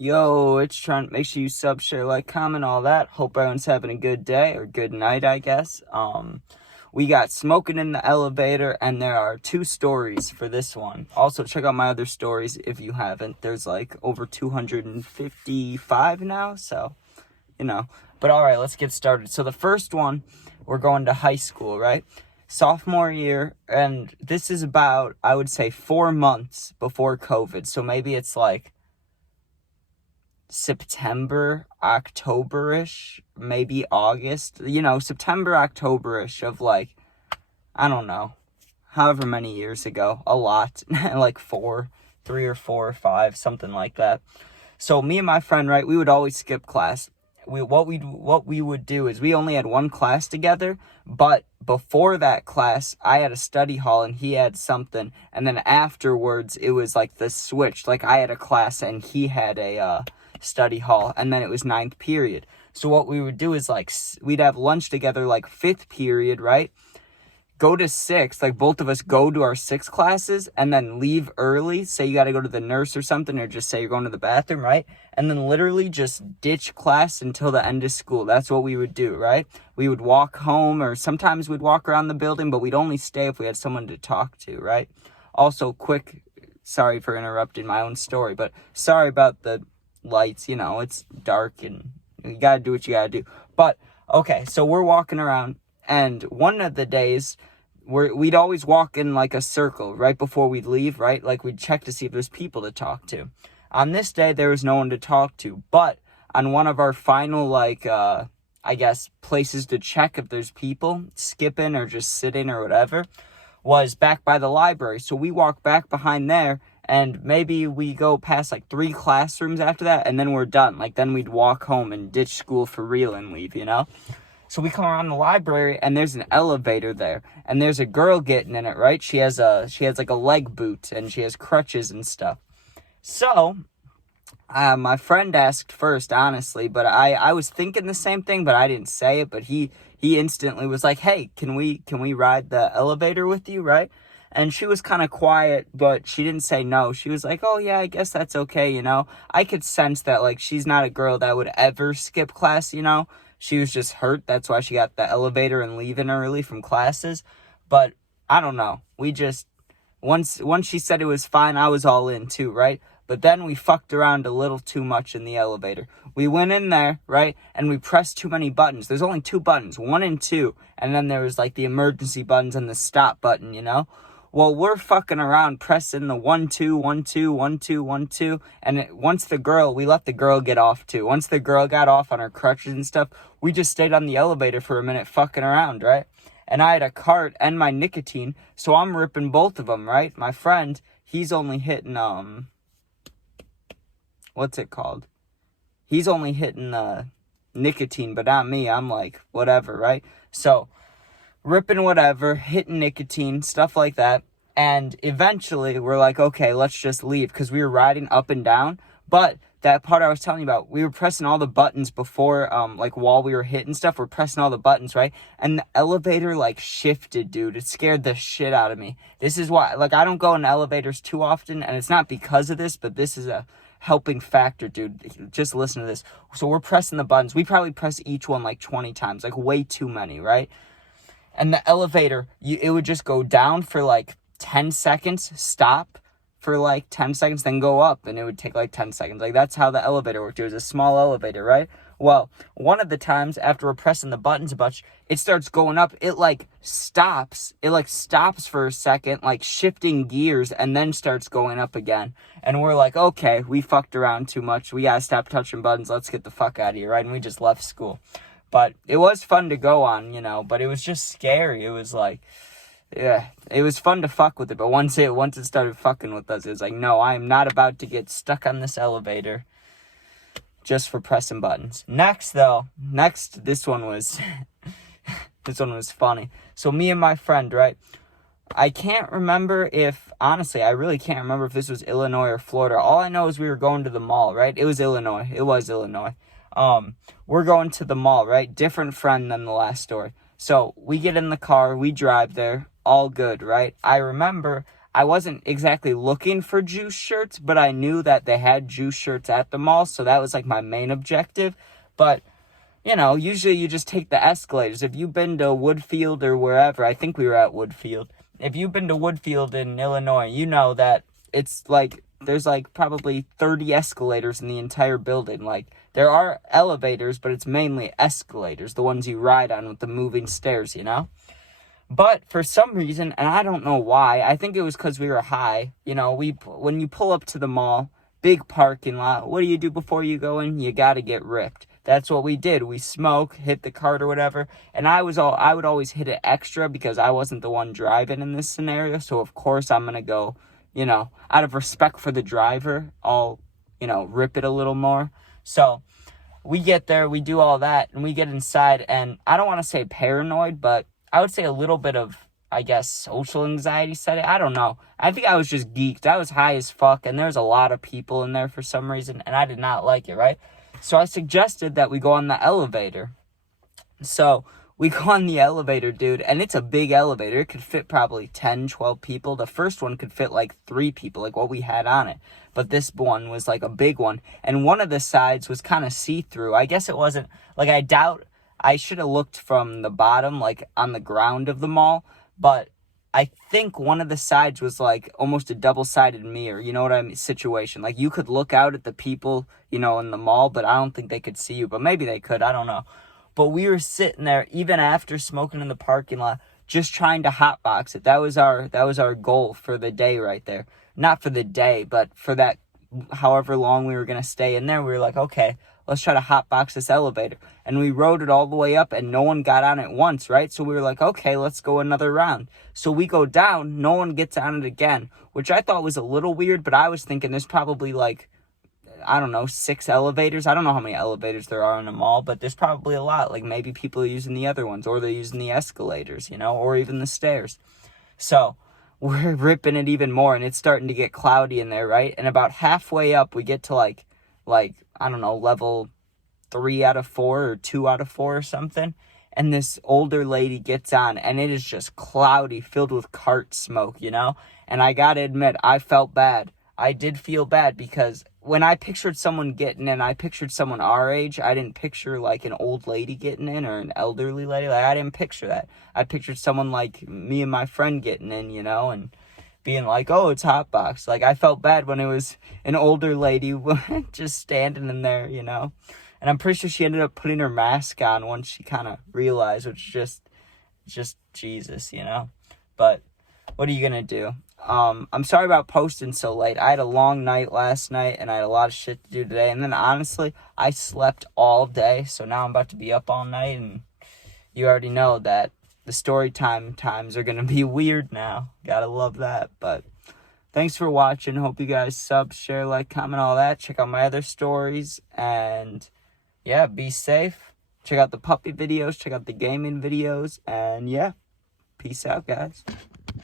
Yo, it's Trent. Make sure you sub, share, like, comment, all that. Hope everyone's having a good day or good night, I guess. We got smoking in the elevator, and there are 2 stories for this one. Also, check out my other stories if you haven't. There's like over 255 now, so, But alright, let's get started. So the first one, we're going to high school, right? Sophomore year, and this is about, I would say, 4 months before COVID. So maybe it's like September, October-ish, maybe August, September, October-ish of like, I don't know, however many years ago, a lot, like 3 or 4 or 5, something like that. So me and my friend, right, we would always skip class. What we would do is we only had one class together, but before that class, I had a study hall and he had something, and then afterwards, it was like the switch, like I had a class and he had a, study hall, and then it was 9th period. So what we would do is like we'd have lunch together like 5th period, right? Go to 6th, like both of us go to our 6 classes and then leave early. Say you got to go to the nurse or something, or just say you're going to the bathroom, right? And then literally just ditch class until the end of school. That's what we would do, right? We would walk home, or sometimes we'd walk around the building, but we'd only stay if we had someone to talk to, right? Also, sorry for interrupting my own story, but sorry about the lights, it's dark and you gotta do what you gotta do. But okay, so we're walking around, and one of the days we'd always walk in like a circle right before we'd leave, right? Like we'd check to see if there's people to talk to. On this day there was no one to talk to, but on one of our final I guess places to check if there's people skipping or just sitting or whatever was back by the library. So we walk back behind there, and maybe we go past like 3 classrooms after that, and then we're done. Like, then we'd walk home and ditch school for real and leave, So we come around the library, and there's an elevator there, and there's a girl getting in it, right? She has like a leg boot, and she has crutches and stuff. So, my friend asked first, honestly, but I was thinking the same thing, but I didn't say it, but he instantly was like, hey, can we ride the elevator with you, right? And she was kind of quiet, but she didn't say no. She was like, oh, yeah, I guess that's okay, I could sense that, like, she's not a girl that would ever skip class, She was just hurt. That's why she got the elevator and leaving early from classes. But I don't know. We just, once she said it was fine, I was all in too, right? But then we fucked around a little too much in the elevator. We went in there, right? And we pressed too many buttons. There's only 2 buttons, 1 and 2. And then there was like the emergency buttons and the stop button, Well, we're fucking around pressing the 1, 2, 1, 2, 1, 2, 1, 2. And we let the girl get off too. Once the girl got off on her crutches and stuff, we just stayed on the elevator for a minute fucking around, right? And I had a cart and my nicotine, so I'm ripping both of them, right? My friend, he's only hitting, what's it called? He's only hitting nicotine, but not me. I'm like, whatever, right? So, ripping whatever, hitting nicotine, stuff like that. And eventually, we're like, okay, let's just leave, because we were riding up and down. But that part I was telling you about, we were pressing all the buttons before, while we were hitting stuff, we're pressing all the buttons, right? And the elevator, shifted, dude. It scared the shit out of me. This is why, I don't go in elevators too often, and it's not because of this, but this is a helping factor, dude. Just listen to this. So we're pressing the buttons. We probably press each one 20 times, way too many, right? And the elevator, it would just go down for 10 seconds, stop for 10 seconds, then go up, and it would take 10 seconds. That's how the elevator worked. It was a small elevator, right? Well, one of the times after we're pressing the buttons a bunch, it starts going up. It stops. It stops for a second, shifting gears, and then starts going up again. And we're like, okay, we fucked around too much. We gotta stop touching buttons. Let's get the fuck out of here, right? And we just left school. But it was fun to go on, but it was just scary. It was yeah, it was fun to fuck with it. But once it started fucking with us, it was no, I am not about to get stuck on this elevator just for pressing buttons. Next, this one was, this one was funny. So me and my friend, right? I can't remember honestly, I really can't remember if this was Illinois or Florida. All I know is we were going to the mall, right? It was Illinois. We're going to the mall, right? Different friend than the last story. So we get in the car, we drive there, all good, right? I remember I wasn't exactly looking for Juice shirts, but I knew that they had Juice shirts at the mall, so that was like my main objective. But, you know, usually you just take the escalators. If you've been to Woodfield or wherever, I think we were at Woodfield. If you've been to Woodfield in Illinois, you know that it's like, there's like probably 30 escalators in the entire building. Like, there are elevators, but it's mainly escalators, the ones you ride on with the moving stairs, you know? But for some reason, and I don't know why, I think it was because we were high. You know, when you pull up to the mall, big parking lot, what do you do before you go in? You gotta get ripped. That's what we did. We smoke, hit the cart or whatever. And I would always hit it extra because I wasn't the one driving in this scenario. So of course I'm gonna go, you know, out of respect for the driver, I'll, you know, rip it a little more. So we get there, we do all that, and we get inside, and I don't want to say paranoid, but I would say a little bit of, I guess, social anxiety set it. I don't know. I think I was just geeked. I was high as fuck, and there's a lot of people in there for some reason, and I did not like it, right? So I suggested that we go on the elevator. So we go on the elevator, dude, and it's a big elevator. It could fit probably 10, 12 people. The first one could fit like 3 people, like what we had on it. But this one was like a big one, and one of the sides was kind of see-through. I guess it wasn't, like, I doubt, I should have looked from the bottom, like on the ground of the mall, but I think one of the sides was like almost a double-sided mirror, you know what I mean, situation. Like, you could look out at the people, you know, in the mall, but I don't think they could see you, but maybe they could, I don't know. But we were sitting there, even after smoking in the parking lot, just trying to hotbox it. That was our goal for the day right there. Not for the day, but for that, however long we were going to stay in there, we were like, okay, let's try to hotbox this elevator. And we rode it all the way up, and no one got on it once, right? So we were like, okay, let's go another round. So we go down, no one gets on it again, which I thought was a little weird, but I was thinking there's probably like, I don't know, 6 elevators. I don't know how many elevators there are in the mall, but there's probably a lot. Like, maybe people are using the other ones, or they're using the escalators, you know, or even the stairs. So we're ripping it even more, and it's starting to get cloudy in there, right? And about halfway up, we get to like I don't know, level 3 out of 4 or 2 out of 4 or something. And this older lady gets on, and it is just cloudy, filled with cart smoke, you know? And I gotta admit, I felt bad. I did feel bad because when I pictured someone getting in, I pictured someone our age. I didn't picture like an old lady getting in or an elderly lady. Like, I didn't picture that. I pictured someone like me and my friend getting in, you know, and being like, oh, it's hotbox. Like, I felt bad when it was an older lady just standing in there, you know. And I'm pretty sure she ended up putting her mask on once she kind of realized, which is just Jesus, you know. But what are you gonna do? I'm sorry about posting so late. I had a long night last night, and I had a lot of shit to do today. And then, honestly, I slept all day, so now I'm about to be up all night, and you already know that the story times are gonna be weird now. Gotta love that. But thanks for watching. Hope you guys sub, share, like, comment, all that. Check out my other stories, and yeah, be safe. Check out the puppy videos, check out the gaming videos, and yeah, peace out, guys.